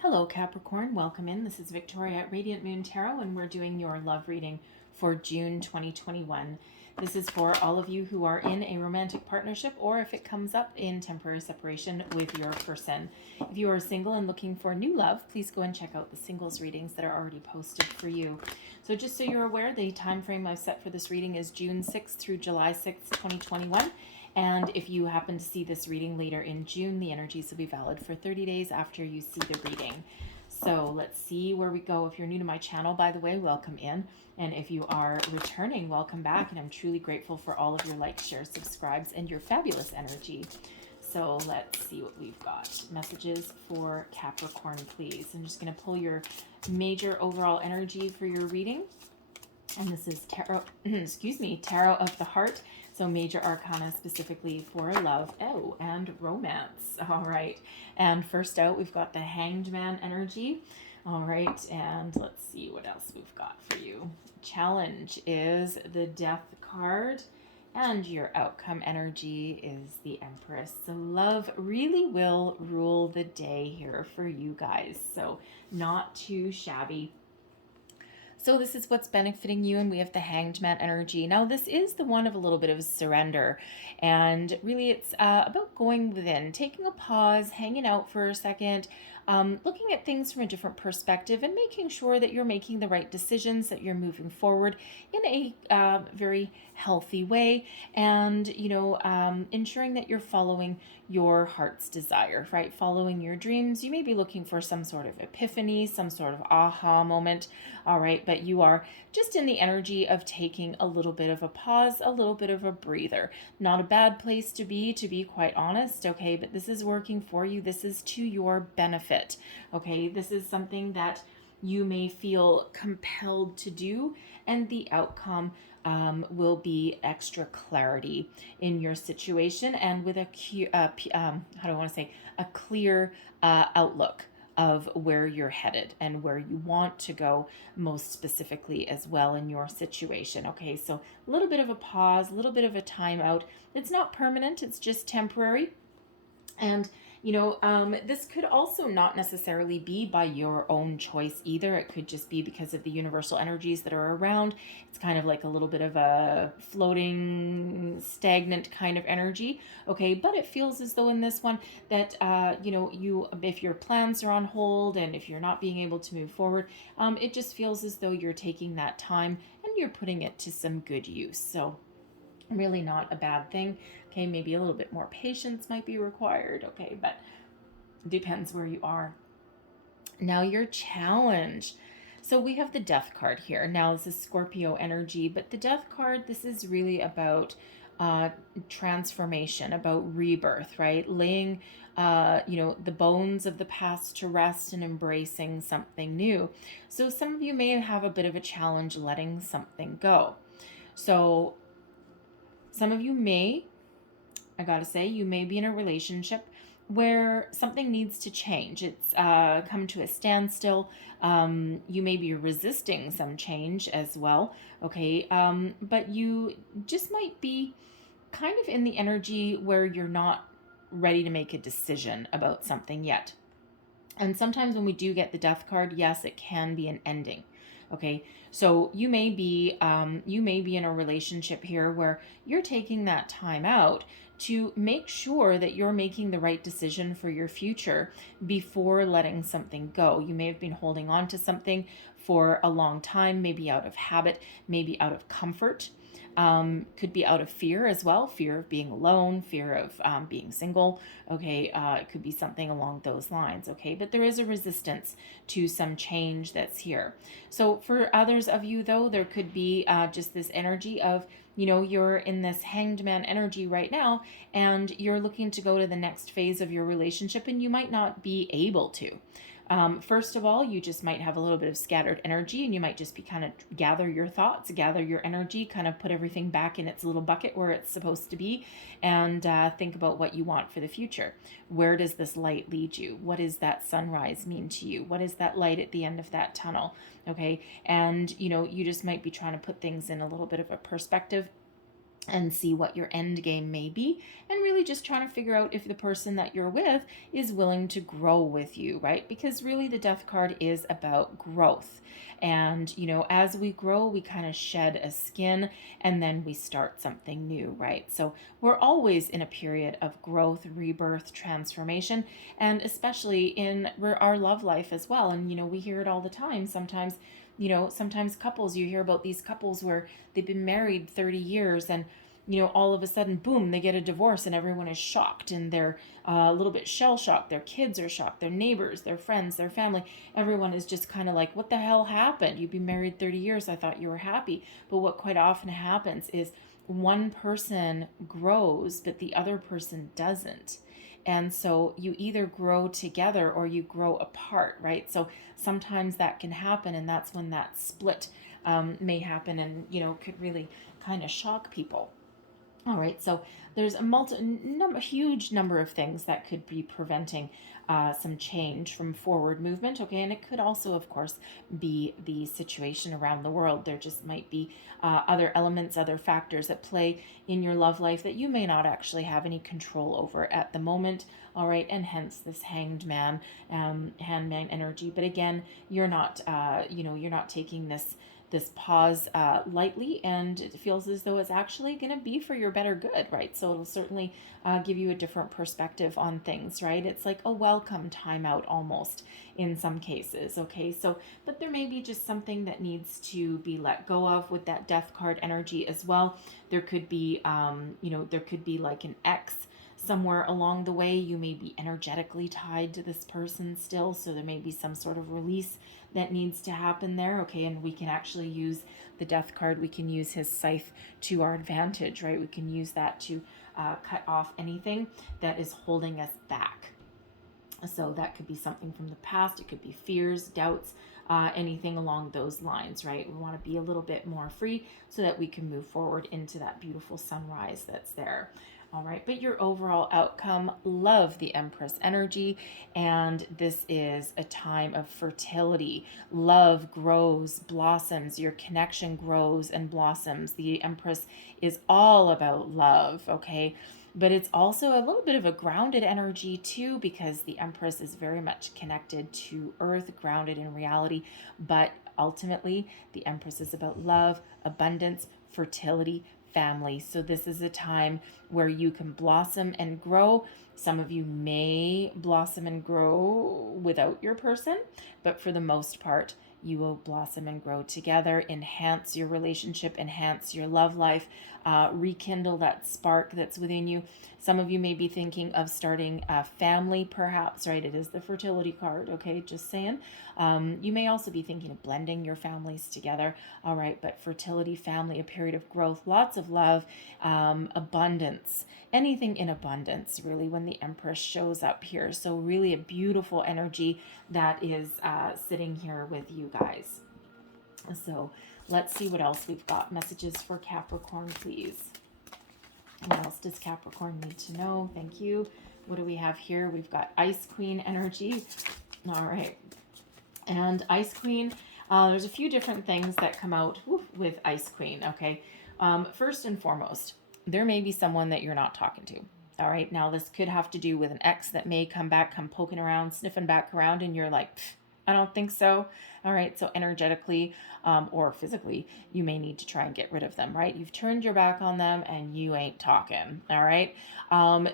Hello, Capricorn. Welcome in. This is Victoria at Radiant Moon Tarot, and we're doing your love reading for June 2021. This is for all of you who are in a romantic partnership or if it comes up in temporary separation with your person. If you are single and looking for new love, please go and check out the singles readings that are already posted for you. So just so you're aware, the time frame I've set for this reading is June 6th through July 6th, 2021. And if you happen to see this reading later in June, the energies will be valid for 30 days after you see the reading. So let's see where we go. If you're new to my channel, by the way, welcome in. And if you are returning, welcome back. And I'm truly grateful for all of your likes, shares, subscribes, and your fabulous energy. So let's see what we've got. Messages for Capricorn, please. I'm just going to pull your major overall energy for your reading. And this is tarot, tarot of the heart. So major arcana specifically for love, and romance. All right. And first out, we've got the Hanged Man energy. All right. And let's see what else we've got for you. Challenge is the Death card. And your outcome energy is the Empress. So love really will rule the day here for you guys. So not too shabby. So this is what's benefiting you, and we have the Hanged Man energy. Now, this is the one of a little bit of surrender, and really it's about going within, taking a pause, hanging out for a second, looking at things from a different perspective and making sure that you're making the right decisions, that you're moving forward in a very healthy way, and, ensuring that you're following your heart's desire, right? Following your dreams. You may be looking for some sort of epiphany, some sort of aha moment, all right? But you are just in the energy of taking a little bit of a pause, a little bit of a breather. Not a bad place to be quite honest, okay? But this is working for you. This is to your benefit, okay? This is something that you may feel compelled to do, and the outcome will be extra clarity in your situation and with a clear outlook of where you're headed and where you want to go most specifically as well in your situation. Okay, so a little bit of a pause, a little bit of a timeout. It's not permanent, it's just temporary. And this could also not necessarily be by your own choice either. It could just be because of the universal energies that are around. It's kind of like a little bit of a floating, stagnant kind of energy. Okay, but it feels as though in this one that, if your plans are on hold and if you're not being able to move forward, it just feels as though you're taking that time and you're putting it to some good use. So really not a bad thing. Okay, maybe a little bit more patience might be required. Okay, but depends where you are. Now your challenge. So we have the Death card here. Now this is Scorpio energy, but the Death card, this is really about transformation, about rebirth, right? Laying the bones of the past to rest and embracing something new. So some of you may have a bit of a challenge letting something go. So some of you may, I gotta say, you may be in a relationship where something needs to change. It's come to a standstill. You may be resisting some change as well, okay? But you just might be kind of in the energy where you're not ready to make a decision about something yet. And sometimes when we do get the Death card, yes, it can be an ending. Okay, so you may be in a relationship here where you're taking that time out to make sure that you're making the right decision for your future before letting something go. You may have been holding on to something for a long time, maybe out of habit, maybe out of comfort. Could be out of fear as well, fear of being alone, fear of being single. Okay, it could be something along those lines. Okay, but there is a resistance to some change that's here. So for others of you, though, there could be just this energy of, you're in this Hanged Man energy right now, and you're looking to go to the next phase of your relationship, and you might not be able to. First of all, you just might have a little bit of scattered energy, and you might just be kind of gather your thoughts, gather your energy, kind of put everything back in its little bucket where it's supposed to be, and think about what you want for the future. Where does this light lead you? What does that sunrise mean to you? What is that light at the end of that tunnel? Okay, and you just might be trying to put things in a little bit of a perspective and see what your end game may be, and really just trying to figure out if the person that you're with is willing to grow with you, right? Because really the death card is about growth. And, as we grow, we kind of shed a skin and then we start something new, right? So we're always in a period of growth, rebirth, transformation, and especially in our love life as well. And, we hear it all the time. Sometimes couples, you hear about these couples where they've been married 30 years and all of a sudden, boom, they get a divorce and everyone is shocked and they're a little bit shell shocked. Their kids are shocked, their neighbors, their friends, their family. Everyone is just kind of like, what the hell happened? You've been married 30 years. I thought you were happy. But what quite often happens is one person grows, but the other person doesn't. And so you either grow together or you grow apart, right? So sometimes that can happen, and that's when that split may happen and, could really kind of shock people. All right, so there's a huge number of things that could be preventing some change from forward movement, okay? And it could also, of course, be the situation around the world. There just might be other elements, other factors at play in your love life that you may not actually have any control over at the moment, all right? And hence this hanged man, hangman energy. But again, you're not, you're not taking this pause lightly, and it feels as though it's actually going to be for your better good, right? So it'll certainly give you a different perspective on things, right? It's like a welcome timeout almost in some cases, okay? So, but there may be just something that needs to be let go of with that death card energy as well. There could be, there could be like an ex somewhere along the way. You may be energetically tied to this person still, so there may be some sort of release that needs to happen there, okay? And we can actually use the death card, we can use his scythe to our advantage, right? We can use that to cut off anything that is holding us back. So that could be something from the past, it could be fears, doubts, anything along those lines, right? We want to be a little bit more free so that we can move forward into that beautiful sunrise that's there. All right, but your overall outcome, love the Empress energy, and this is a time of fertility. Love grows, blossoms, your connection grows and blossoms. The Empress is all about love, okay? But it's also a little bit of a grounded energy too, because the Empress is very much connected to Earth, grounded in reality. But ultimately, the Empress is about love, abundance, fertility, family. So this is a time where you can blossom and grow. Some of you may blossom and grow without your person, but for the most part, you will blossom and grow together, enhance your relationship, enhance your love life, rekindle that spark that's within you. Some of you may be thinking of starting a family, perhaps, right? It is the fertility card, okay? Just saying. You may also be thinking of blending your families together, all right? But fertility, family, a period of growth, lots of love, abundance, anything in abundance, really, when the Empress shows up here. So really a beautiful energy that is sitting here with you guys. So let's see what else we've got. Messages for Capricorn, please. What else does Capricorn need to know? Thank you. What do we have here? We've got Ice Queen energy. All right. And Ice Queen, there's a few different things that come out with Ice Queen, okay? First and foremost, there may be someone that you're not talking to. All right. Now, this could have to do with an ex that may come poking around, sniffing back around, and you're like, I don't think so. All right. So energetically or physically, you may need to try and get rid of them, right? You've turned your back on them and you ain't talking. All right.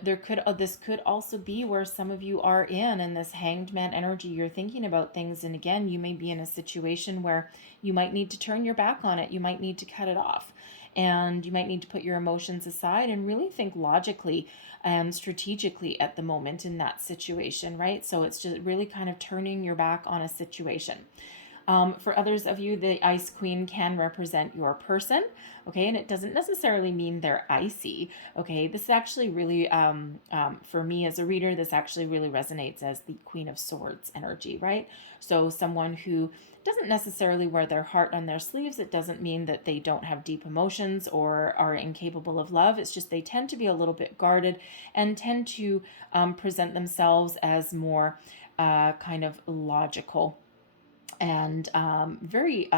This could also be where some of you are in this hanged man energy. You're thinking about things. And again, you may be in a situation where you might need to turn your back on it. You might need to cut it off. And you might need to put your emotions aside and really think logically and strategically at the moment in that situation, right? So it's just really kind of turning your back on a situation. For others of you, the Ice Queen can represent your person, okay? And it doesn't necessarily mean they're icy, okay? This actually really, for me as a reader, this actually really resonates as the Queen of Swords energy, right? So someone who doesn't necessarily wear their heart on their sleeves. It doesn't mean that they don't have deep emotions or are incapable of love. It's just they tend to be a little bit guarded and tend to present themselves as more kind of logical and very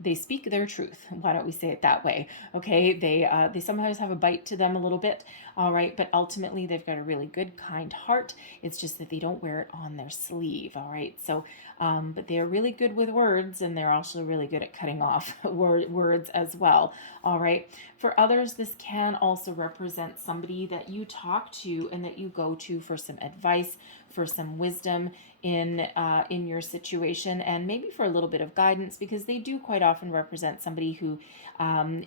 they speak their truth. Why don't we say it that way? Okay, they sometimes have a bite to them a little bit, all right, but ultimately they've got a really good, kind heart. It's just that they don't wear it on their sleeve, all right. So, but they are really good with words, and they're also really good at cutting off words as well, all right. For others, this can also represent somebody that you talk to and that you go to for some advice, for some wisdom in your situation, and maybe for a little bit of guidance, because they do quite often represent somebody who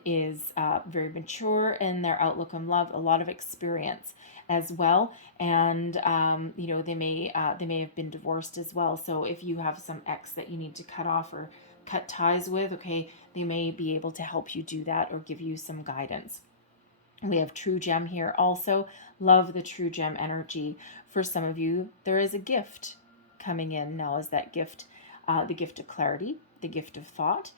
is very mature in their outlook on love, a lot of experience as well, and they may have been divorced as well. So if you have some ex that you need to cut off or cut ties with, okay, they may be able to help you do that or give you some guidance. We have True Gem here also. Love the True Gem energy. For some of you, there is a gift coming in. Now, is that gift the gift of clarity, the gift of thought?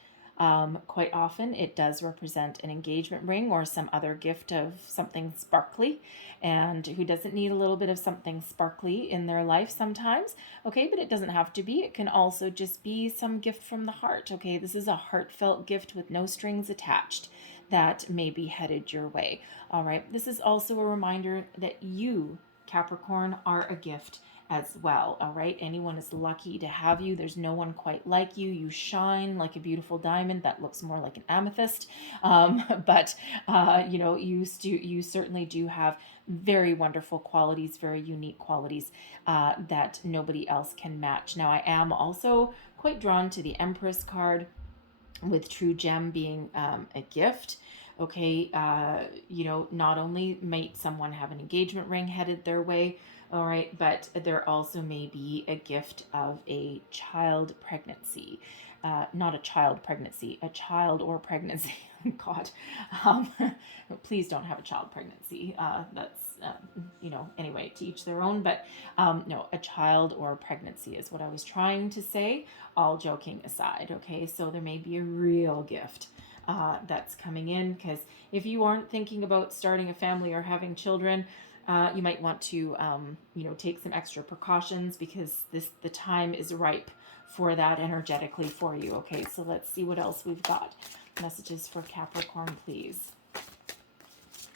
Quite often it does represent an engagement ring or some other gift of something sparkly. And who doesn't need a little bit of something sparkly in their life sometimes? Okay, but it doesn't have to be. It can also just be some gift from the heart. Okay, this is a heartfelt gift with no strings attached that may be headed your way. All right, this is also a reminder that you, Capricorn, are a gift as well. All right, anyone is lucky to have you. There's no one quite like you. You shine like a beautiful diamond that looks more like an amethyst, but you certainly do have very wonderful qualities, very unique qualities that nobody else can match. Now, I am also quite drawn to the Empress card, with True Gem being a gift. Okay, not only might someone have an engagement ring headed their way, all right, but there also may be a gift of a child pregnancy. Not a child pregnancy, a child or pregnancy. God, please don't have a child pregnancy. That's, anyway, to each their own. But no, a child or pregnancy is what I was trying to say, all joking aside. Okay, so there may be a real gift that's coming in, because if you aren't thinking about starting a family or having children, you might want to, take some extra precautions, because the time is ripe for that energetically for you. Okay, so let's see what else we've got. Messages for Capricorn, please.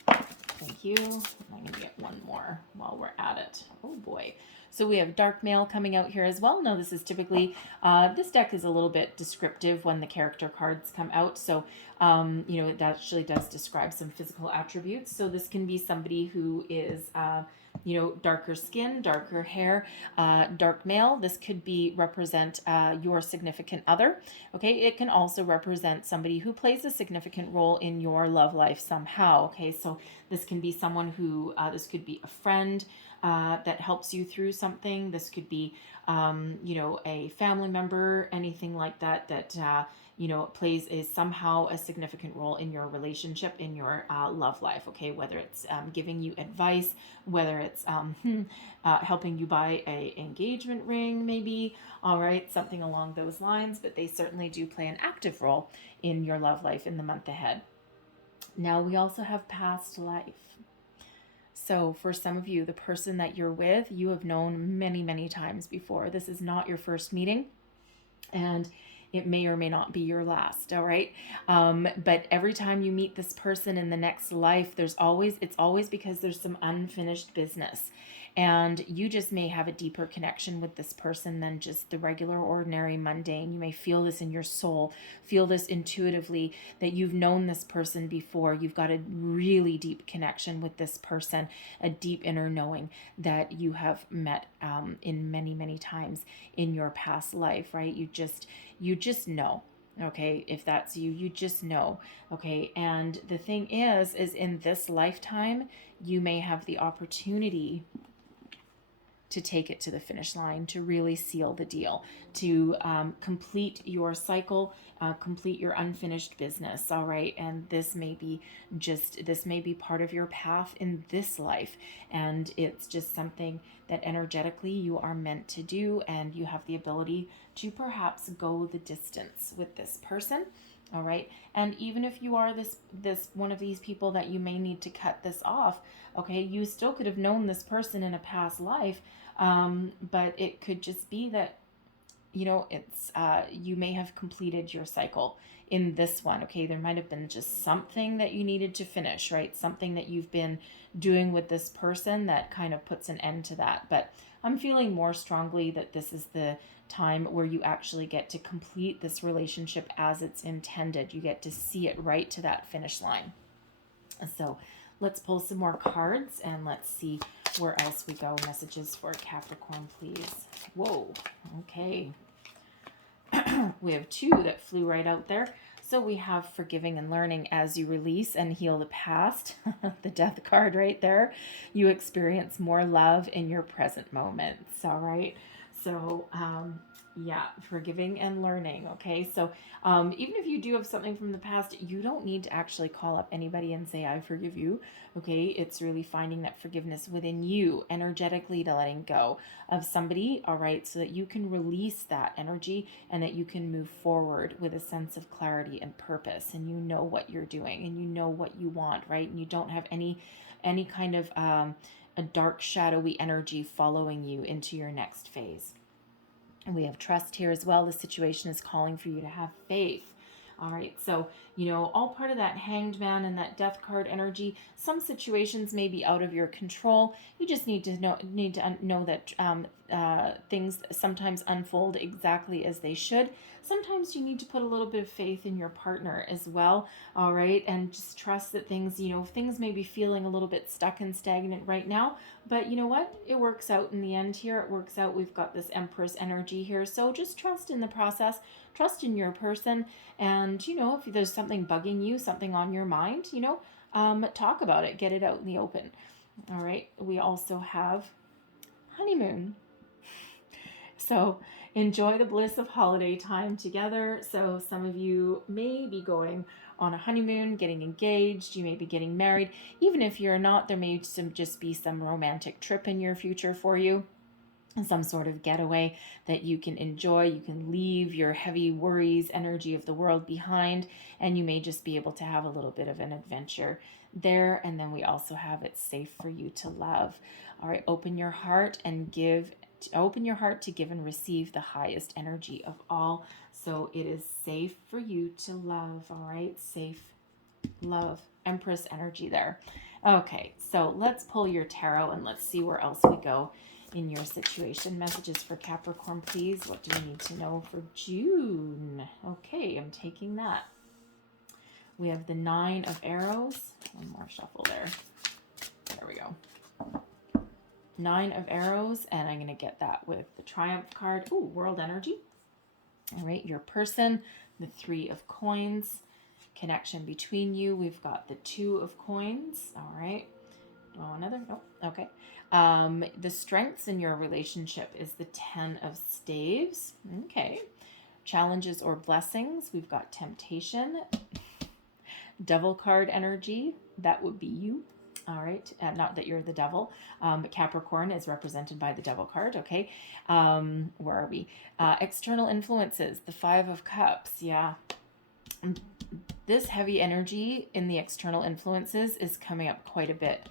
Thank you. I'm going to get one more while we're at it. Oh boy. So we have Dark Male coming out here as well. Now, this is typically, this deck is a little bit descriptive when the character cards come out. So, it actually does describe some physical attributes. So this can be somebody who is, darker skin, darker hair, dark male. This could be represent your significant other. Okay, it can also represent somebody who plays a significant role in your love life somehow. Okay, so this can be someone who, this could be a friend that helps you through something. This could be, a family member, anything like that, plays is somehow a significant role in your relationship, in your love life. Okay, whether it's giving you advice, whether it's helping you buy a engagement ring, maybe, all right, something along those lines. But they certainly do play an active role in your love life in the month ahead. Now, we also have past life. So for some of you, the person that you're with, you have known many, many times before. This is not your first meeting, and it may or may not be your last, all right? But every time you meet this person in the next life, it's always because there's some unfinished business. And you just may have a deeper connection with this person than just the regular, ordinary, mundane. You may feel this in your soul, feel this intuitively, that you've known this person before. You've got a really deep connection with this person, a deep inner knowing that you have met in many, many times in your past life, right? You just know. Okay, if that's you, you just know. Okay, and the thing is in this lifetime, you may have the opportunity to take it to the finish line, to really seal the deal, to complete your cycle, complete your unfinished business. All right, and this may be part of your path in this life, and it's just something that energetically you are meant to do, and you have the ability to perhaps go the distance with this person. All right, and even if you are this one of these people that you may need to cut this off, okay, you still could have known this person in a past life, but it could just be that it's you may have completed your cycle in this one. Okay, there might have been just something that you needed to finish, right? Something that you've been doing with this person that kind of puts an end to that. But I'm feeling more strongly that this is the time where you actually get to complete this relationship as it's intended. You get to see it right to that finish line. So let's pull some more cards and let's see where else we go. Messages for Capricorn, please. Whoa, okay. We have two that flew right out there. So we have forgiving and learning as you release and heal the past. The death card right there. You experience more love in your present moments. All right. So, yeah, forgiving and learning. Okay. So, even if you do have something from the past, you don't need to actually call up anybody and say, I forgive you. Okay. It's really finding that forgiveness within you, energetically, to letting go of somebody. All right. So that you can release that energy and that you can move forward with a sense of clarity and purpose, and you know what you're doing and you know what you want, right? And you don't have any kind of a dark, shadowy energy following you into your next phase. And we have trust here as well. The situation is calling for you to have faith. All right, so, all part of that Hanged Man and that Death card energy. Some situations may be out of your control. You just need to know that things sometimes unfold exactly as they should. Sometimes you need to put a little bit of faith in your partner as well. All right, and just trust that things may be feeling a little bit stuck and stagnant right now, but you know what? It works out in the end here. It works out. We've got this Empress energy here, so just trust in the process. Trust in your person. And, if there's something bugging you, something on your mind, talk about it. Get it out in the open. All right. We also have honeymoon. So enjoy the bliss of holiday time together. So some of you may be going on a honeymoon, getting engaged. You may be getting married. Even if you're not, there may just be some romantic trip in your future for you. Some sort of getaway that you can enjoy. You can leave your heavy worries, energy of the world behind, and you may just be able to have a little bit of an adventure there. And then we also have it's safe for you to love. All right, open your heart and give. Open your heart to give and receive the highest energy of all. So it is safe for you to love. All right, safe, love, Empress energy there. Okay, so let's pull your tarot and let's see where else we go in your situation. Messages for Capricorn, please. What do you need to know for June? Okay, I'm taking that. We have the 9 of Arrows. One more shuffle there. There we go. 9 of Arrows, and I'm going to get that with the Triumph card. Ooh, World Energy. All right, your person, the 3 of Coins. Connection between you. We've got the 2 of Coins. All right. Oh, another? Nope. Okay. The strengths in your relationship is the 10 of Staves. Okay. Challenges or blessings. We've got temptation. Devil card energy. That would be you. All right. Not that you're the devil, but Capricorn is represented by the devil card. Okay. Where are we? External influences. The 5 of Cups. Yeah. This heavy energy in the external influences is coming up quite a bit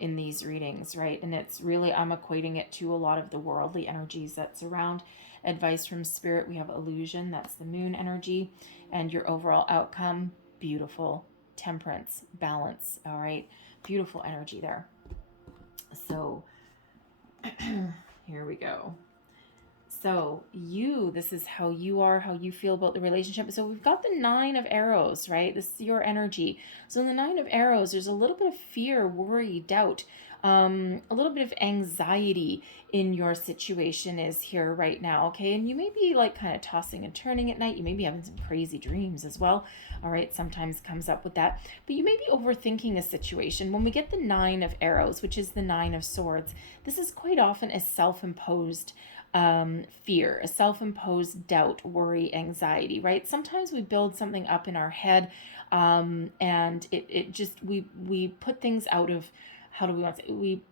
in these readings, right? And it's really, I'm equating it to a lot of the worldly energies that's around. Advice from Spirit, we have illusion, that's the moon energy. And your overall outcome, beautiful. Temperance, balance, all right? Beautiful energy there. So here we go. So this is how you are, how you feel about the relationship. So we've got the 9 of Arrows, right? This is your energy. So in the 9 of Arrows, there's a little bit of fear, worry, doubt, a little bit of anxiety in your situation is here right now, okay? And you may be like kind of tossing and turning at night. You may be having some crazy dreams as well, all right? Sometimes comes up with that. But you may be overthinking a situation. When we get the 9 of Arrows, which is the 9 of Swords, this is quite often a self-imposed fear, a self-imposed doubt, worry, anxiety, right? Sometimes we build something up in our head, and it just, we put things out of, how do we want to say, we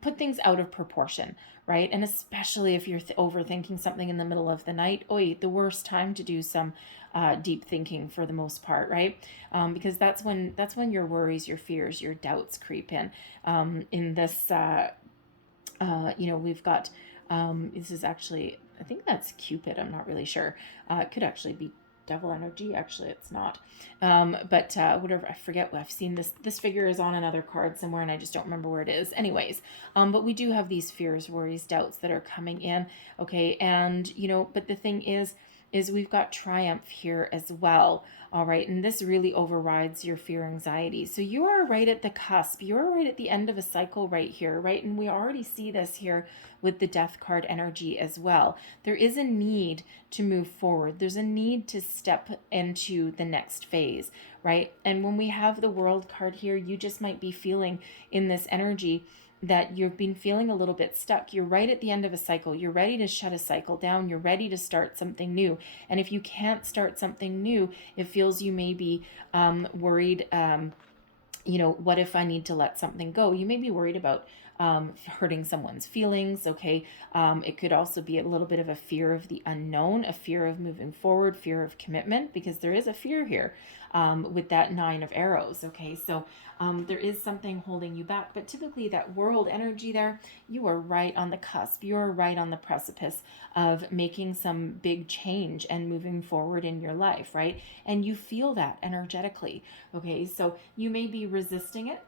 put things out of proportion, right? And especially if you're overthinking something in the middle of the night, the worst time to do some deep thinking for the most part, right? Because that's when your worries, your fears, your doubts creep in. In this, we've got This is actually, I think that's Cupid. I'm not really sure. It could actually be devil energy. Actually, it's not. But whatever, I forget. I've seen this figure is on another card somewhere, and I just don't remember where it is. Anyways, but we do have these fears, worries, doubts that are coming in. Okay, and but the thing is we've got triumph here as well. All right, and this really overrides your fear, anxiety. So you are right at the cusp. You're right at the end of a cycle right here, right? And we already see this here with the death card energy as well. There is a need to move forward. There's a need to step into the next phase, right? And when we have the world card here, you just might be feeling in this energy that you've been feeling a little bit stuck. You're right at the end of a cycle. You're ready to shut a cycle down. You're ready to start something new. And if you can't start something new, it feels you may be worried. What if I need to let something go? You may be worried about hurting someone's feelings. Okay. It could also be a little bit of a fear of the unknown, a fear of moving forward, fear of commitment, because there is a fear here with that 9 of arrows. Okay. So there is something holding you back, but typically that world energy there, you are right on the cusp. You're right on the precipice of making some big change and moving forward in your life, right? And you feel that energetically. Okay. So you may be resisting it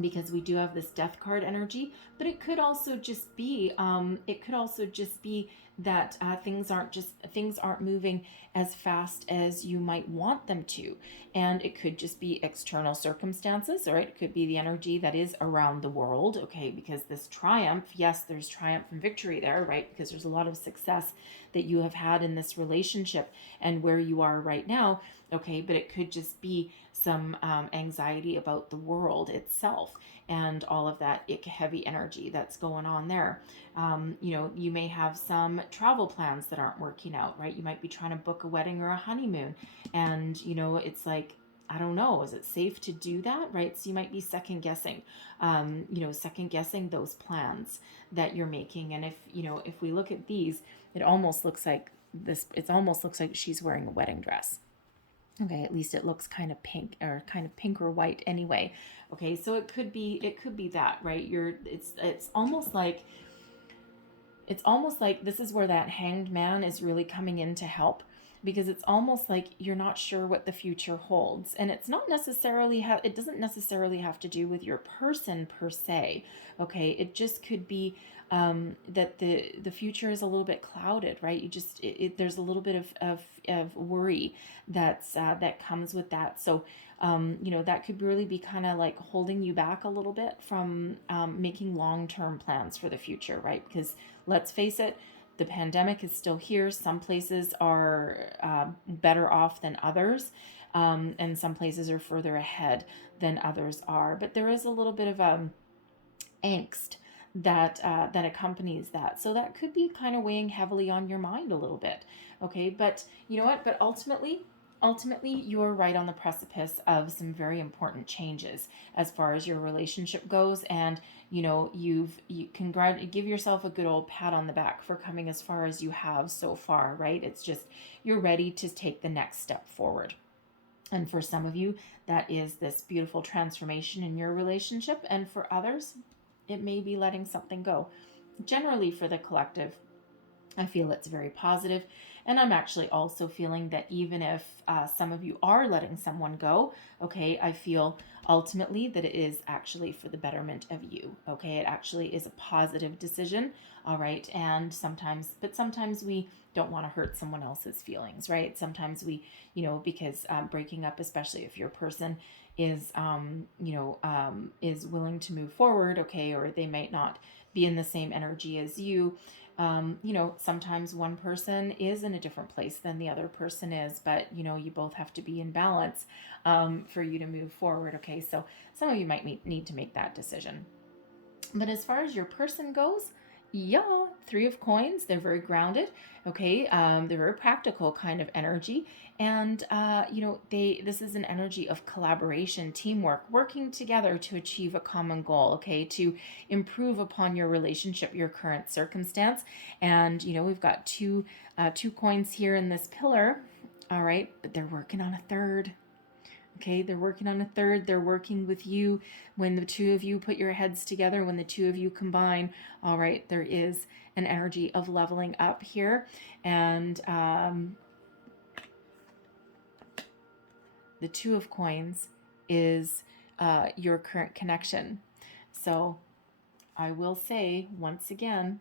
because we do have this death card energy, but it could also just be that things aren't moving as fast as you might want them to, and it could just be external circumstances, or it could be the energy that is around the world. Okay, because this triumph, yes, there's triumph and victory there, right? Because there's a lot of success that you have had in this relationship and where you are right now. Okay, but it could just be some anxiety about the world itself and all of that heavy energy that's going on there. You may have some travel plans that aren't working out, right? You might be trying to book a wedding or a honeymoon, and it's like, I don't know, is it safe to do that, right? So you might be second guessing those plans that you're making. And if we look at these, it almost looks like she's wearing a wedding dress. Okay, at least it looks kind of pink or white anyway. Okay, so it could be that, right? It's almost like this is where that hanged man is really coming in to help, because it's almost like you're not sure what the future holds, and it doesn't necessarily have to do with your person per se. Okay, it just could be that the future is a little bit clouded, right? There's a little bit of worry that comes with that. So that could really be kind of like holding you back a little bit from making long-term plans for the future, right? Because let's face it, the pandemic is still here. Some places are better off than others, and some places are further ahead than others are. But there is a little bit of angst that accompanies that. So that could be kind of weighing heavily on your mind a little bit. Okay, but you know what? But ultimately, you're right on the precipice of some very important changes as far as your relationship goes, and you can give yourself a good old pat on the back for coming as far as you have so far, right? It's just you're ready to take the next step forward. And for some of you, that is this beautiful transformation in your relationship, and for others, it may be letting something go. Generally, for the collective, I feel it's very positive. And I'm actually also feeling that even if some of you are letting someone go, okay, I feel ultimately that it is actually for the betterment of you. Okay, it actually is a positive decision. All right. And sometimes we don't want to hurt someone else's feelings, right? Sometimes we, because breaking up, especially if your person is, is willing to move forward, okay, or they might not be in the same energy as you. Sometimes one person is in a different place than the other person is, but you both have to be in balance for you to move forward. Okay, so some of you might need to make that decision. But as far as your person goes, yeah, 3 of coins, they're very grounded. Okay, they're very practical kind of energy, and this is an energy of collaboration, teamwork, working together to achieve a common goal. Okay, to improve upon your relationship, your current circumstance, and we've got two coins here in this pillar. All right, but they're working on a third. Okay, they're working on a third. They're working with you. When the two of you put your heads together, when the two of you combine, all right, there is an energy of leveling up here. And the Two of Coins is your current connection. So I will say once again,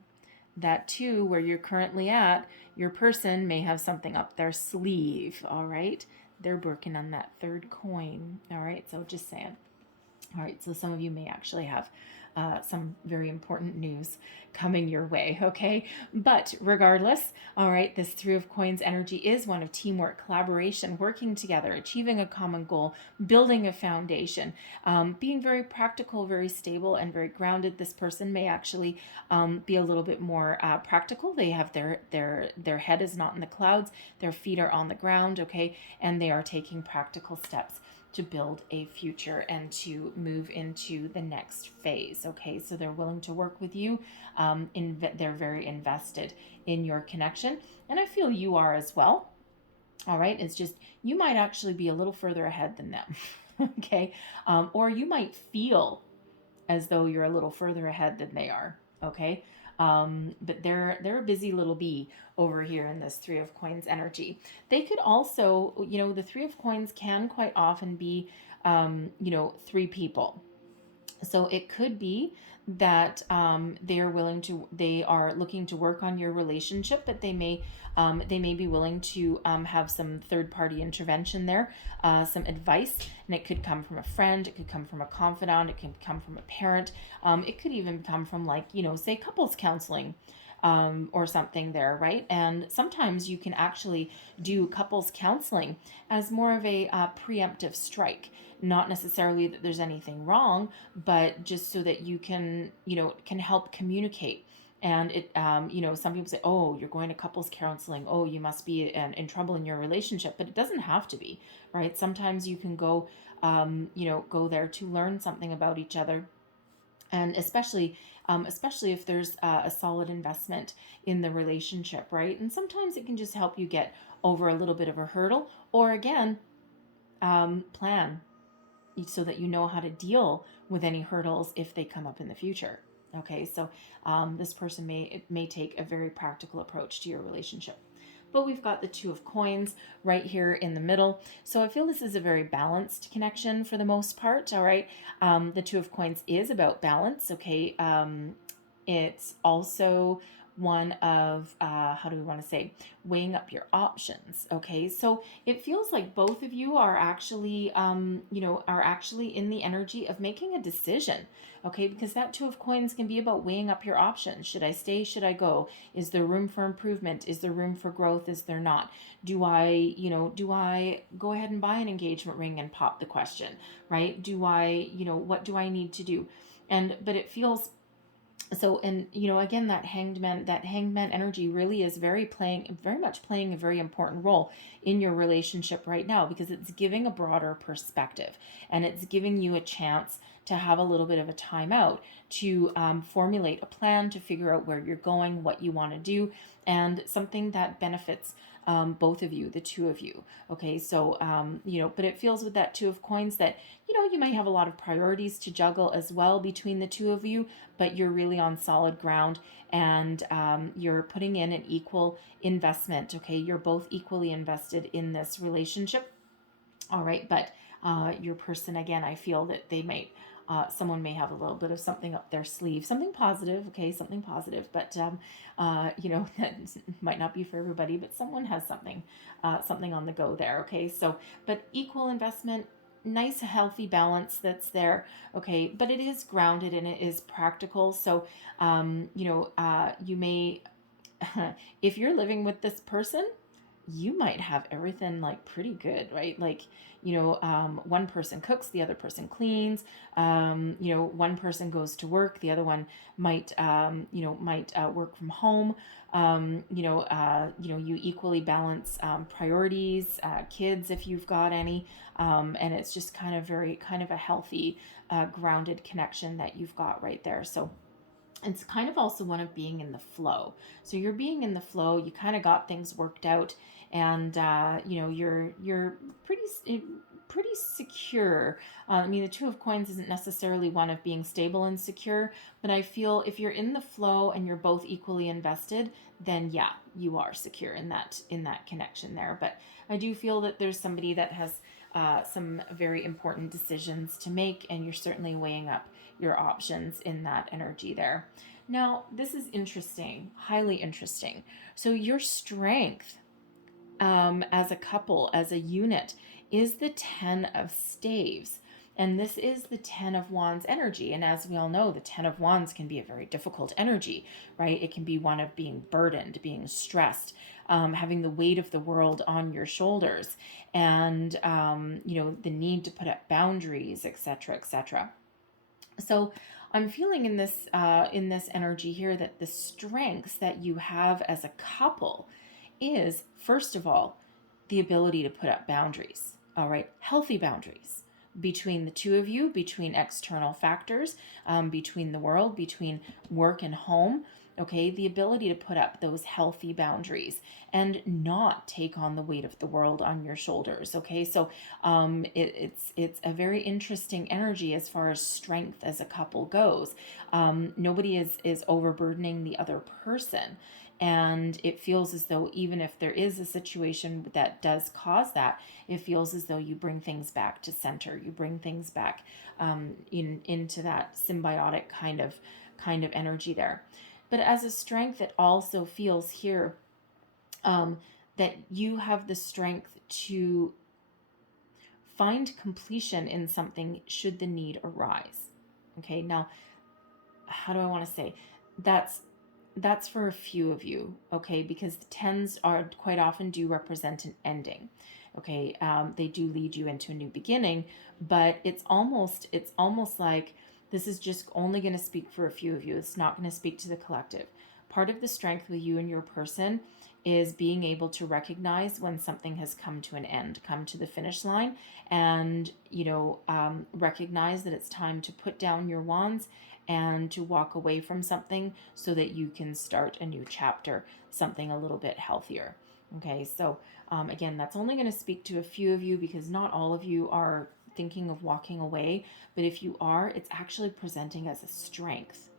that too, where you're currently at, your person may have something up their sleeve, all right? They're working on that third coin, all right? So just saying. All right, so some of you may actually have some very important news coming your way, okay? But regardless, all right, this Three of Coins energy is one of teamwork, collaboration, working together, achieving a common goal, building a foundation, being very practical, very stable, and very grounded. This person may actually be a little bit more practical. They have their head is not in the clouds, their feet are on the ground, okay, and they are taking practical steps to build a future and to move into the next phase. Okay, so they're willing to work with you. They're very invested in your connection, and I feel you are as well. All right, it's just you might actually be a little further ahead than them. Okay, or you might feel as though you're a little further ahead than they are. Okay, but they're a busy little bee over here in this Three of Coins energy. They could also, the Three of Coins can quite often be, three people. So it could be that they are looking to work on your relationship, but they may be willing to have some third party intervention there, some advice, and it could come from a friend, it could come from a confidant, it could come from a parent, it could even come from say couples counseling. Or something there, right? And sometimes you can actually do couples counseling as more of a preemptive strike. Not necessarily that there's anything wrong, but just so that you can help communicate. And it, some people say, oh, you're going to couples counseling. Oh, you must be in trouble in your relationship. But it doesn't have to be, right? Sometimes you can go, go there to learn something about each other, and especially if there's a solid investment in the relationship, right? And sometimes it can just help you get over a little bit of a hurdle, or again, plan so that you know how to deal with any hurdles if they come up in the future. Okay, so this person may take a very practical approach to your relationship. But we've got the Two of Coins right here in the middle. So I feel this is a very balanced connection for the most part, all right? The Two of Coins is about balance, okay? It's also one of, how do we want to say, weighing up your options, okay? So it feels like both of you are actually, are actually in the energy of making a decision, okay? Because that Two of Coins can be about weighing up your options. Should I stay? Should I go? Is there room for improvement? Is there room for growth? Is there not? Do I go ahead and buy an engagement ring and pop the question, right? What do I need to do? But it feels so, and again, that hangman energy really is very much playing a very important role in your relationship right now, because it's giving a broader perspective, and it's giving you a chance to have a little bit of a timeout to formulate a plan, to figure out where you're going, what you want to do, and something that benefits both of you, the two of you. Okay, so but it feels with that Two of Coins that you might have a lot of priorities to juggle as well between the two of you, but you're really on solid ground, and you're putting in an equal investment. Okay, you're both equally invested in this relationship. All right, but your person, again, I feel that they might. Someone may have a little bit of something up their sleeve, something positive, okay, something positive, but that might not be for everybody, but someone has something on the go there, okay? So, but equal investment, nice healthy balance that's there, okay? But it is grounded and it is practical. So, you may, if you're living with this person, you might have everything like pretty good, right? Like, one person cooks, the other person cleans, one person goes to work, the other one might work from home. You equally balance priorities, kids, if you've got any. And it's just kind of a healthy, grounded connection that you've got right there. So it's kind of also one of being in the flow. So you're being in the flow, you kind of got things worked out, and you're pretty pretty secure. I mean, the Two of Coins isn't necessarily one of being stable and secure, but I feel if you're in the flow and you're both equally invested, then yeah, you are secure in that connection there. But I do feel that there's somebody that has some very important decisions to make, and you're certainly weighing up your options in that energy there. Now, this is interesting, highly interesting. So your strength as a couple, as a unit, is the 10 of Staves. And this is the 10 of Wands energy. And as we all know, the 10 of Wands can be a very difficult energy, right? It can be one of being burdened, being stressed, having the weight of the world on your shoulders, and, the need to put up boundaries, etc., etc. So I'm feeling in this energy here that the strengths that you have as a couple is, first of all, the ability to put up boundaries, all right? Healthy boundaries between the two of you, between external factors, between the world, between work and home, okay? The ability to put up those healthy boundaries and not take on the weight of the world on your shoulders, okay? So it's a very interesting energy as far as strength as a couple goes. Nobody is overburdening the other person. And it feels as though even if there is a situation that does cause that, it feels as though you bring things back to center. You bring things back into that symbiotic kind of energy there. But as a strength, it also feels here that you have the strength to find completion in something should the need arise. Okay, now, how do I want to say? That's for a few of you, okay? Because the 10s are quite often do represent an ending, okay? They do lead you into a new beginning, but it's almost like this is just only going to speak for a few of you. It's not going to speak to the collective. Part of the strength with you and your person is being able to recognize when something has come to an end, come to the finish line, and recognize that it's time to put down your wands and to walk away from something so that you can start a new chapter, something a little bit healthier. Okay, so again, that's only going to speak to a few of you because not all of you are thinking of walking away, but if you are, it's actually presenting as a strength.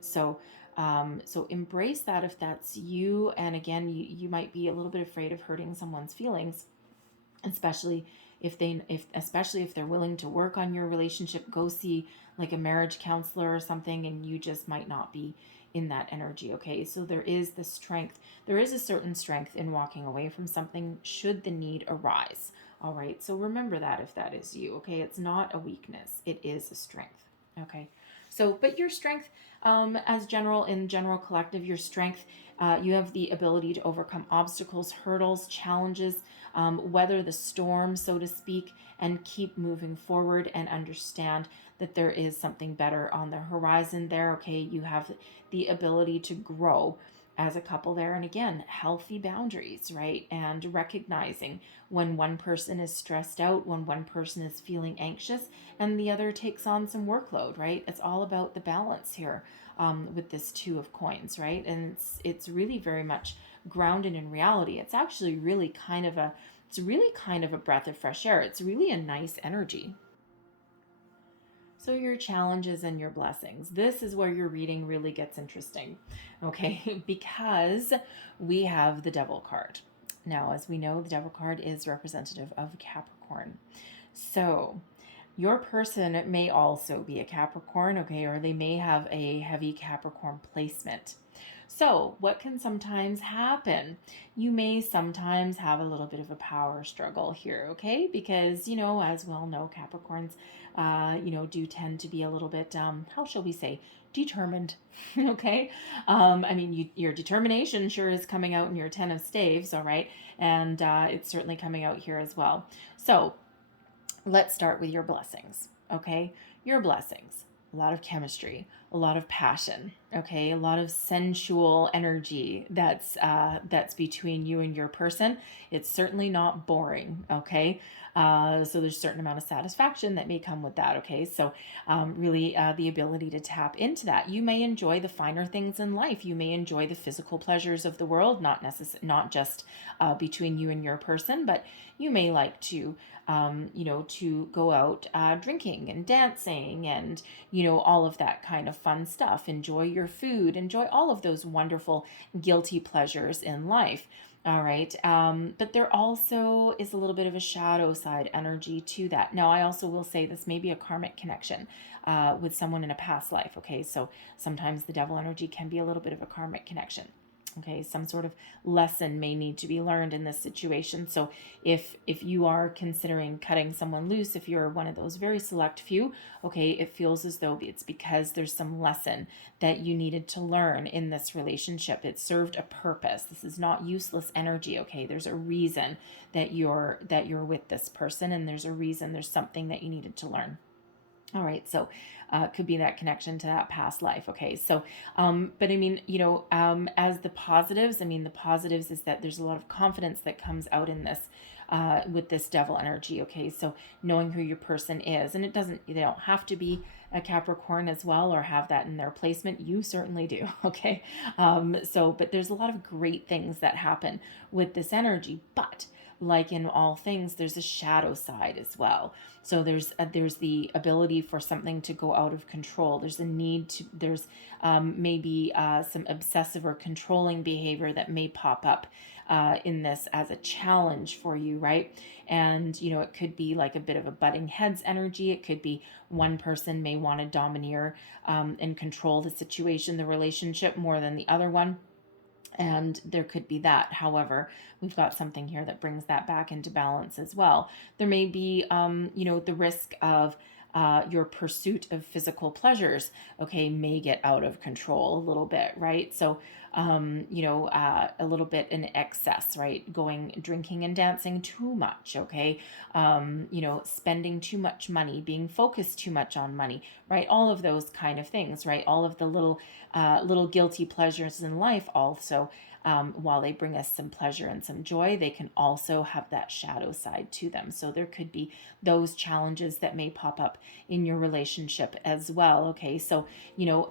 So embrace that if that's you. And again, you might be a little bit afraid of hurting someone's feelings, especially if they're willing to work on your relationship. Go see like a marriage counselor or something, and you just might not be in that energy. Okay, so there is a certain strength in walking away from something should the need arise. All right, so remember that if that is you. Okay, it's not a weakness, it is a strength. Okay, so but your strength in general collective, your strength, you have the ability to overcome obstacles, hurdles, challenges, weather the storm, so to speak, and keep moving forward and understand that there is something better on the horizon there. Okay, you have the ability to grow as a couple there. And again, healthy boundaries, right? And recognizing when one person is stressed out, when one person is feeling anxious, and the other takes on some workload, right? It's all about the balance here with this Two of Coins, right? And it's really very much grounded in reality. It's actually really kind of a breath of fresh air. It's really a nice energy. So your challenges and your blessings. This is where your reading really gets interesting, okay? Because we have the Devil card. Now, as we know, the Devil card is representative of Capricorn. So your person may also be a Capricorn, okay? Or they may have a heavy Capricorn placement. So what can sometimes happen? You may sometimes have a little bit of a power struggle here, okay? Because, as we all know, Capricorns, do tend to be a little bit, how shall we say, determined, okay? Your determination sure is coming out in your 10 of Staves, all right? And it's certainly coming out here as well. So let's start with your blessings, okay? Your blessings, a lot of chemistry, a lot of passion, Okay, a lot of sensual energy that's between you and your person. It's certainly not boring. Okay, so there's a certain amount of satisfaction that may come with that. Okay, so really the ability to tap into that. You may enjoy the finer things in life. You may enjoy the physical pleasures of the world, not just between you and your person, but you may like to to go out drinking and dancing and, all of that kind of fun stuff. Enjoy your food, enjoy all of those wonderful guilty pleasures in life. All right. But there also is a little bit of a shadow side energy to that. Now, I also will say this may be a karmic connection with someone in a past life. Okay. So sometimes the devil energy can be a little bit of a karmic connection. Okay, some sort of lesson may need to be learned in this situation. So if you are considering cutting someone loose, if you're one of those very select few, okay, it feels as though it's because there's some lesson that you needed to learn in this relationship. It served a purpose. This is not useless energy, okay? There's a reason that you're with this person, and there's a reason, there's something that you needed to learn. All right, so could be that connection to that past life. Okay, so, but I mean, as the positives, the positives is that there's a lot of confidence that comes out in this with this devil energy. Okay, so knowing who your person is, and they don't have to be a Capricorn as well or have that in their placement. You certainly do. Okay, but there's a lot of great things that happen with this energy, but like in all things, there's a shadow side as well. So there's the ability for something to go out of control. There's a need to, there's maybe some obsessive or controlling behavior that may pop up in this as a challenge for you, right? And, it could be like a bit of a butting heads energy. It could be one person may want to domineer and control the situation, the relationship more than the other one. And there could be that. However, we've got something here that brings that back into balance as well. There may be, the risk of your pursuit of physical pleasures, okay, may get out of control a little bit, right? So, a little bit in excess, right? Drinking and dancing too much, okay? Spending too much money, being focused too much on money, right? All of those kind of things, right? All of the little guilty pleasures in life also, while they bring us some pleasure and some joy, they can also have that shadow side to them. So there could be those challenges that may pop up in your relationship as well. Okay, so,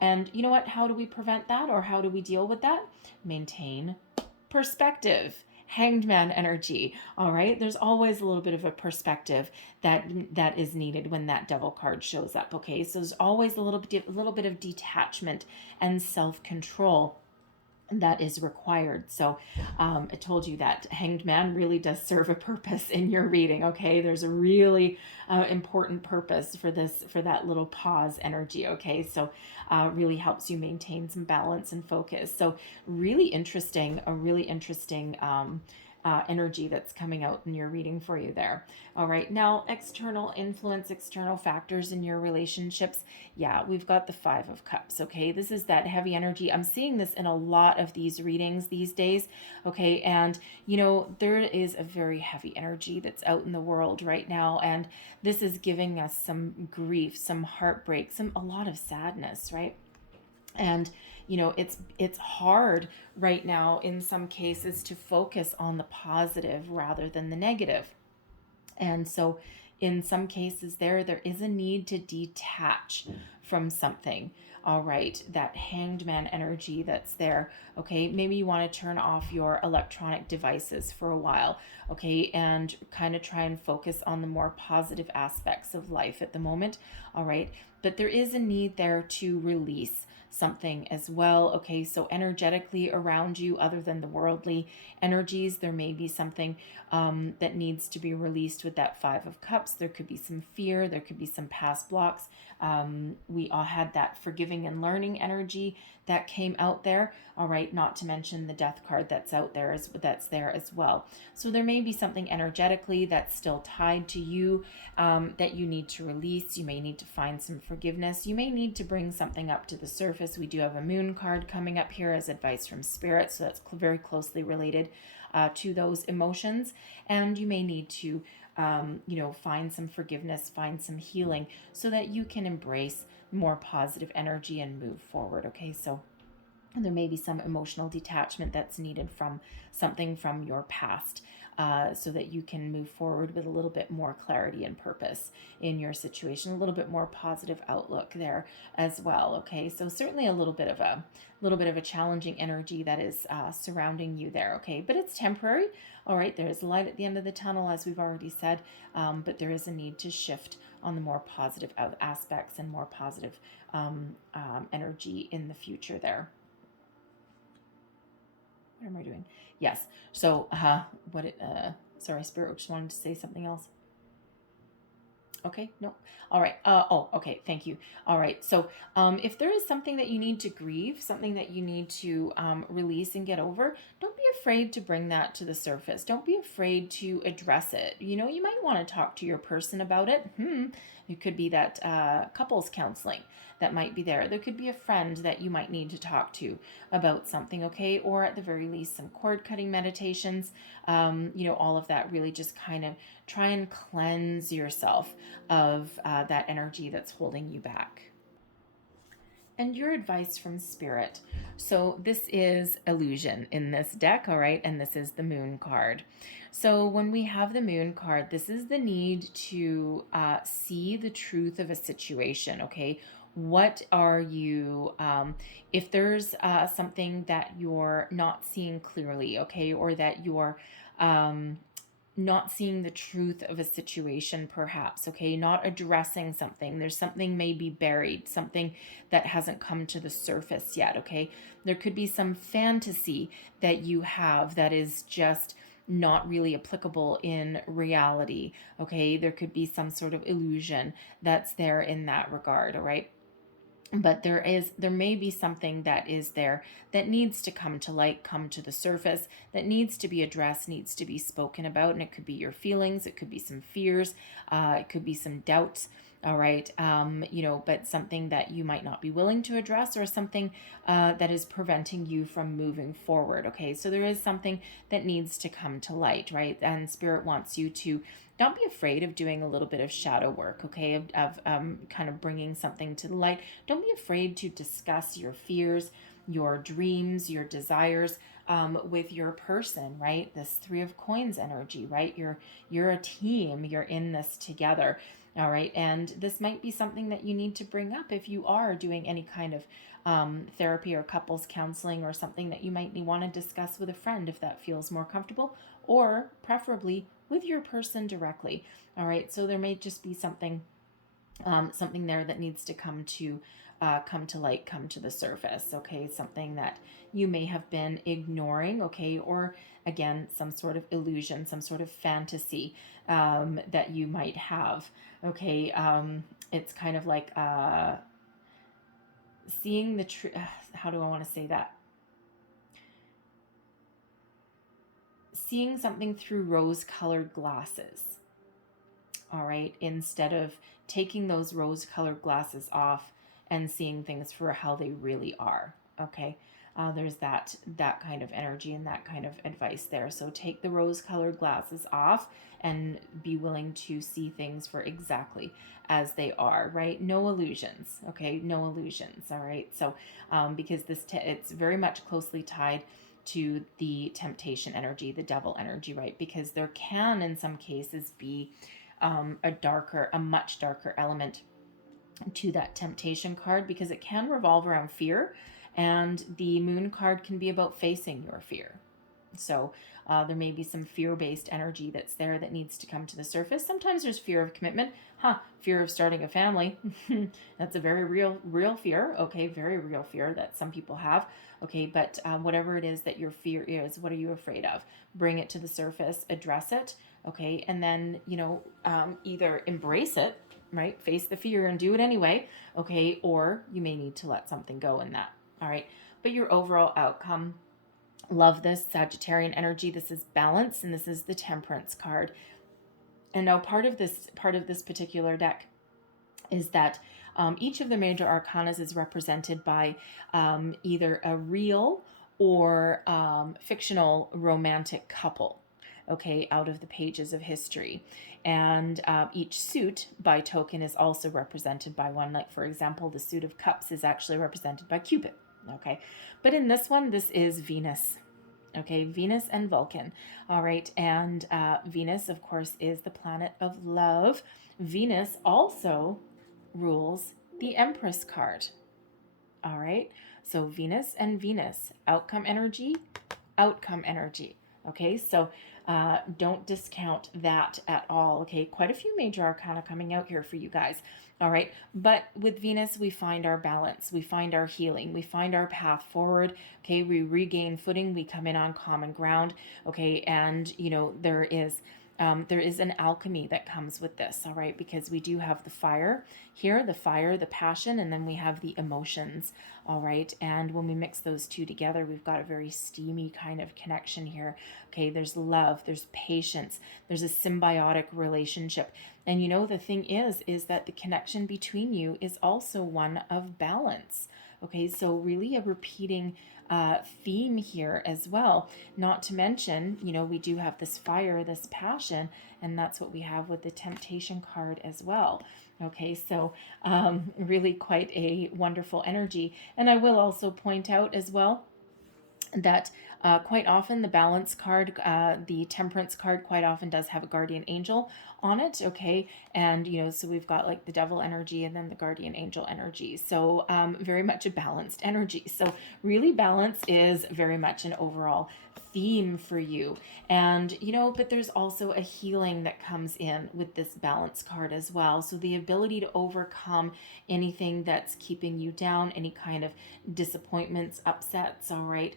and you know what? How do we prevent that, or how do we deal with that? Maintain perspective. Hanged man energy. All right, there's always a little bit of a perspective that is needed when that devil card shows up. Okay, so there's always a little bit of detachment and self-control that is required. So I told you that Hanged Man really does serve a purpose in your reading. Okay, there's a really important purpose for that little pause energy. Okay, so really helps you maintain some balance and focus. So a really interesting energy that's coming out in your reading for you there. All right, now external influence, external factors in your relationships. Yeah, we've got the Five of Cups. Okay, this is that heavy energy. I'm seeing this in a lot of these readings these days. Okay, and there is a very heavy energy that's out in the world right now, and this is giving us some grief, some heartbreak, a lot of sadness, right? And it's hard right now in some cases to focus on the positive rather than the negative. And so in some cases there is a need to detach from something. All right, that Hanged Man energy that's there. Okay, maybe you want to turn off your electronic devices for a while. Okay, and kind of try and focus on the more positive aspects of life at the moment. All right, but there is a need there to release something as well. Okay, so energetically around you, other than the worldly energies, there may be something that needs to be released with that Five of Cups. There could be some fear, there could be some past blocks. We all had that forgiving and learning energy that came out there. All right, not to mention the Death card that's out there, that's there as well. So there may be something energetically that's still tied to you that you need to release. You may need to find some forgiveness. You may need to bring something up to the surface. We do have a Moon card coming up here as advice from Spirit, so that's very closely related to those emotions. And you may need to find some forgiveness, find some healing so that you can embrace more positive energy and move forward. Okay, so And there may be some emotional detachment that's needed from something from your past, so that you can move forward with a little bit more clarity and purpose in your situation, a little bit more positive outlook there as well. Okay, so certainly a little bit of a challenging energy that is surrounding you there. Okay, but it's temporary. All right, there is light at the end of the tunnel, as we've already said, but there is a need to shift on the more positive aspects and more positive energy in the future there. What am I doing? Yes. So, sorry, Spirit just wanted to say something else. Okay, no. All right. Okay. Thank you. All right. So, if there is something that you need to grieve, something that you need to release and get over, don't be afraid to bring that to the surface. Don't be afraid to address it. You know, you might want to talk to your person about it. It could be that couples counseling that might be there. There could be a friend that you might need to talk to about something, okay? Or at the very least, some cord cutting meditations. All of that really just kind of try and cleanse yourself of that energy that's holding you back. And your advice from Spirit. So this is illusion in this deck, all right? And this is the Moon card. So when we have the Moon card, this is the need to see the truth of a situation, okay? What are you, if there's something that you're not seeing clearly, okay, or that you're not seeing the truth of a situation, perhaps, okay, not addressing something, there's something maybe buried, something that hasn't come to the surface yet, okay, there could be some fantasy that you have that is just not really applicable in reality, okay, there could be some sort of illusion that's there in that regard, all right. But there may be something that is there that needs to come to light, come to the surface, that needs to be addressed, needs to be spoken about. And it could be your feelings, it could be some fears, it could be some doubts, all right, but something that you might not be willing to address, or something that is preventing you from moving forward, okay. So there is something that needs to come to light, right? And Spirit wants you to don't be afraid of doing a little bit of shadow work, okay, of kind of bringing something to the light. Don't be afraid to discuss your fears, your dreams, your desires with your person, right? This Three of Coins energy, right? You're a team. You're in this together, all right? And this might be something that you need to bring up if you are doing any kind of therapy or couples counseling, or something that you might want to discuss with a friend if that feels more comfortable, or preferably with your person directly. All right, so there may just be something there that needs to come to light, come to the surface, okay, something that you may have been ignoring, okay, or again, some sort of illusion, some sort of fantasy that you might have, okay. It's kind of like seeing the truth. How do I want to say that? Seeing something through rose-colored glasses, all right, instead of taking those rose-colored glasses off and seeing things for how they really are, okay. There's that kind of energy and that kind of advice there. So take the rose-colored glasses off and be willing to see things for exactly as they are, right? No illusions, okay? No illusions, all right? So because it's very much closely tied to the temptation energy, the devil energy, right? Because there can, in some cases, be a much darker element to that temptation card, because it can revolve around fear, and the Moon card can be about facing your fear. So there may be some fear-based energy that's there that needs to come to the surface. Sometimes there's fear of commitment, fear of starting a family. That's a very real fear, okay, very real fear that some people have, okay. But whatever it is that your fear is, what are you afraid of? Bring it to the surface, address it, okay, and then either embrace it, right, face the fear and do it anyway, okay, or you may need to let something go in that, all right. But your overall outcome, love this Sagittarian energy. This is balance, and this is the Temperance card. And now part of this particular deck is that each of the major arcanas is represented by either a real or fictional romantic couple, okay, out of the pages of history. And each suit by token is also represented by one. Like, for example, the suit of cups is actually represented by Cupid. Okay. But in this one, this is Venus. Okay, Venus and Vulcan. All right, and Venus, of course, is the planet of love. Venus also rules the Empress card. All right, so Venus and Venus, outcome energy, outcome energy. Okay, so don't discount that at all. Okay, quite a few major arcana coming out here for you guys. All right, but with Venus, we find our balance, we find our healing, we find our path forward. Okay, we regain footing, we come in on common ground. Okay, and you know, there is an alchemy that comes with this, all right, because we do have the fire here, the fire, the passion, and then we have the emotions, all right, and when we mix those two together, we've got a very steamy kind of connection here. Okay, there's love, there's patience, there's a symbiotic relationship, and you know, the thing is that the connection between you is also one of balance. Okay, so really a repeating theme here as well. Not to mention, you know, we do have this fire, this passion, and that's what we have with the temptation card as well. Okay, so really quite a wonderful energy. And I will also point out as well that quite often the balance card, the temperance card quite often does have a guardian angel on it. Okay, and you know, so we've got like the devil energy and then the guardian angel energy, so very much a balanced energy. So really, balance is very much an overall theme for you. And you know, but there's also a healing that comes in with this balance card as well, so the ability to overcome anything that's keeping you down, any kind of disappointments, upsets, all right,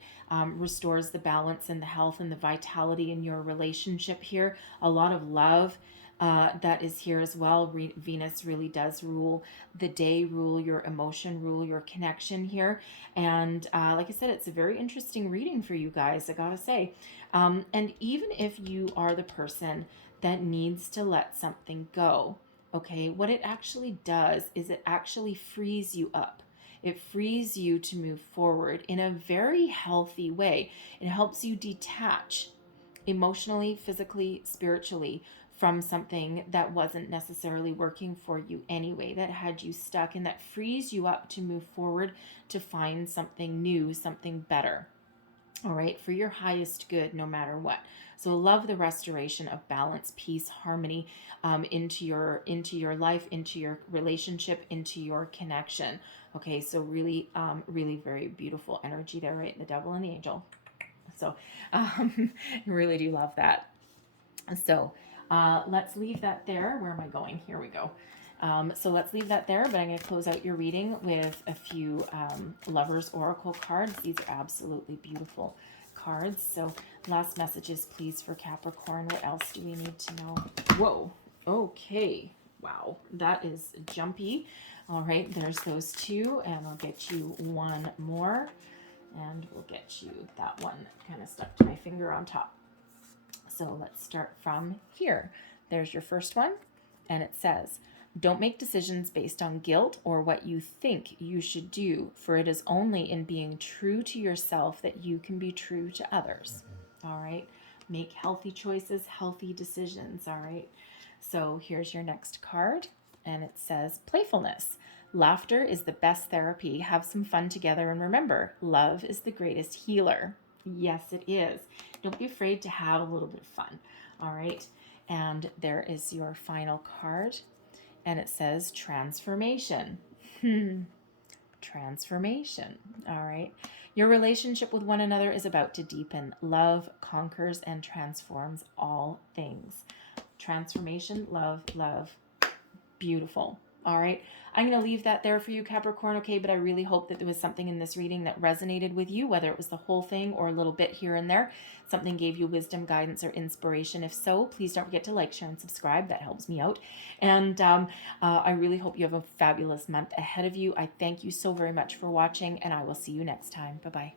restores the balance and the health and the vitality in your relationship here. A lot of love that is here as well. Venus really does rule the day, rule your emotion, rule your connection here. And like I said, it's a very interesting reading for you guys, I gotta say. And even if you are the person that needs to let something go, okay, what it actually does is it actually frees you up. It frees you to move forward in a very healthy way. It helps you detach emotionally, physically, spiritually from something that wasn't necessarily working for you anyway, that had you stuck, and that frees you up to move forward, to find something new, something better. All right, for your highest good, no matter what. So love the restoration of balance, peace, harmony into your life, into your relationship, into your connection. Okay, so really, really very beautiful energy there, right? The devil and the angel. So I really do love that. So let's leave that there. Where am I going? Here we go. So let's leave that there, but I'm going to close out your reading with a few Lovers Oracle cards. These are absolutely beautiful cards. So last messages, please, for Capricorn. What else do we need to know? Whoa. Okay. Wow. That is jumpy. All right. There's those two, and I'll get you one more, and we'll get you that one kind of stuck to my finger on top. So let's start from here. There's your first one, and it says, don't make decisions based on guilt or what you think you should do, for it is only in being true to yourself that you can be true to others. All right. Make healthy choices, healthy decisions. All right. So here's your next card, and it says, playfulness. Laughter is the best therapy. Have some fun together, and remember, love is the greatest healer. Yes, it is. Don't be afraid to have a little bit of fun. All right. And there is your final card, and it says transformation. Transformation. All right. Your relationship with one another is about to deepen. Love conquers and transforms all things. Transformation, love, love. Beautiful. All right. I'm going to leave that there for you, Capricorn, okay? But I really hope that there was something in this reading that resonated with you, whether it was the whole thing or a little bit here and there. Something gave you wisdom, guidance, or inspiration. If so, please don't forget to like, share, and subscribe. That helps me out. And I really hope you have a fabulous month ahead of you. I thank you so very much for watching, and I will see you next time. Bye-bye.